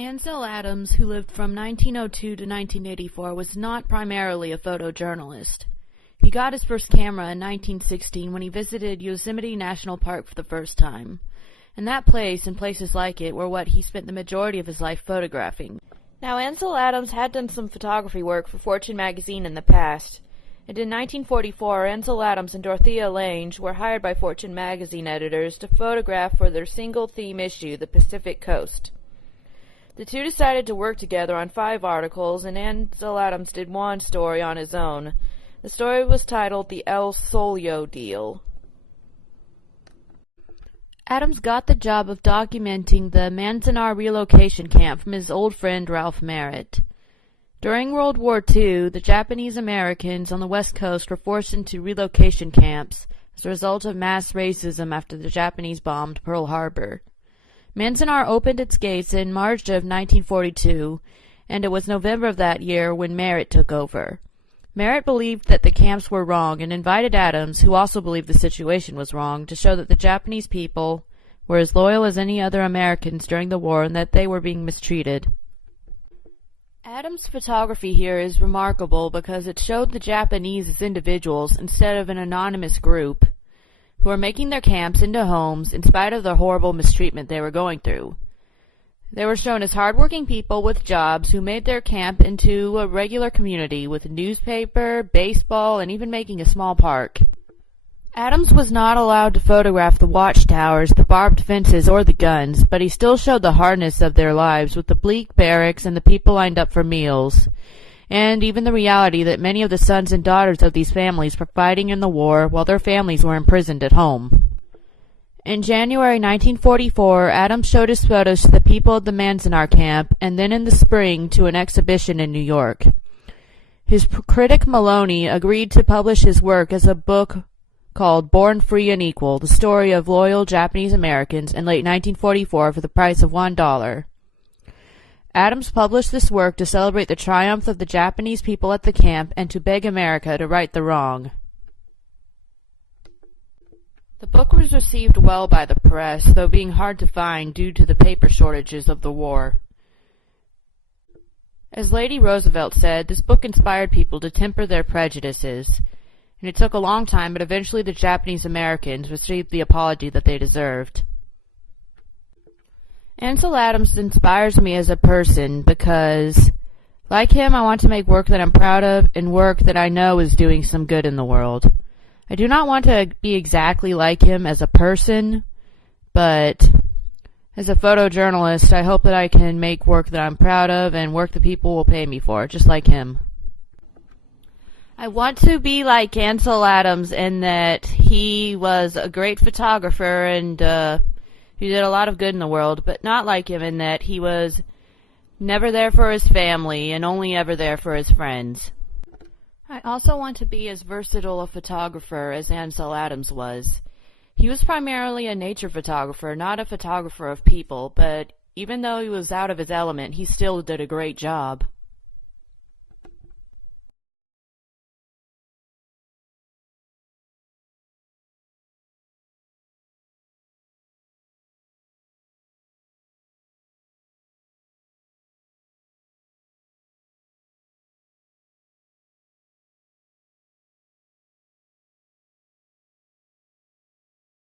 Ansel Adams, who lived from 1902 to 1984, was not primarily a photojournalist. He got his first camera in 1916 when he visited Yosemite National Park for the first time. And that place, and places like it, were what he spent the majority of his life photographing. Now, Ansel Adams had done some photography work for Fortune magazine in the past, and in 1944, Ansel Adams and Dorothea Lange were hired by Fortune magazine editors to photograph for their single-theme issue, The Pacific Coast. The two decided to work together on 5 articles, and Ansel Adams did one story on his own. The story was titled The El Solio Deal. Adams got the job of documenting the Manzanar relocation camp from his old friend Ralph Merritt. During World War II, the Japanese Americans on the West Coast were forced into relocation camps as a result of mass racism after the Japanese bombed Pearl Harbor. Manzanar opened its gates in March of 1942, and it was November of that year when Merritt took over. Merritt believed that the camps were wrong and invited Adams, who also believed the situation was wrong, to show that the Japanese people were as loyal as any other Americans during the war and that they were being mistreated. Adams' photography here is remarkable because it showed the Japanese as individuals instead of an anonymous group who were making their camps into homes in spite of the horrible mistreatment they were going through. They were shown as hardworking people with jobs who made their camp into a regular community with a newspaper, baseball, and even making a small park. Adams was not allowed to photograph the watchtowers, the barbed fences, or the guns, but he still showed the hardness of their lives with the bleak barracks and the people lined up for meals, and even the reality that many of the sons and daughters of these families were fighting in the war while their families were imprisoned at home. In January 1944, Adams showed his photos to the people of the Manzanar camp, and then in the spring to an exhibition in New York. His critic Maloney agreed to publish his work as a book called Born Free and Equal, the story of loyal Japanese Americans in late 1944 for the price of $1. Adams published this work to celebrate the triumph of the Japanese people at the camp and to beg America to right the wrong. The book was received well by the press, though being hard to find due to the paper shortages of the war. As Lady Roosevelt said, this book inspired people to temper their prejudices, and it took a long time, but eventually the Japanese Americans received the apology that they deserved. Ansel Adams inspires me as a person because, like him, I want to make work that I'm proud of and work that I know is doing some good in the world. I do not want to be exactly like him as a person, but as a photojournalist, I hope that I can make work that I'm proud of and work that people will pay me for, just like him. I want to be like Ansel Adams in that he was a great photographer and he did a lot of good in the world, but not like him in that he was never there for his family and only ever there for his friends. I also want to be as versatile a photographer as Ansel Adams was. He was primarily a nature photographer, not a photographer of people, but even though he was out of his element, he still did a great job.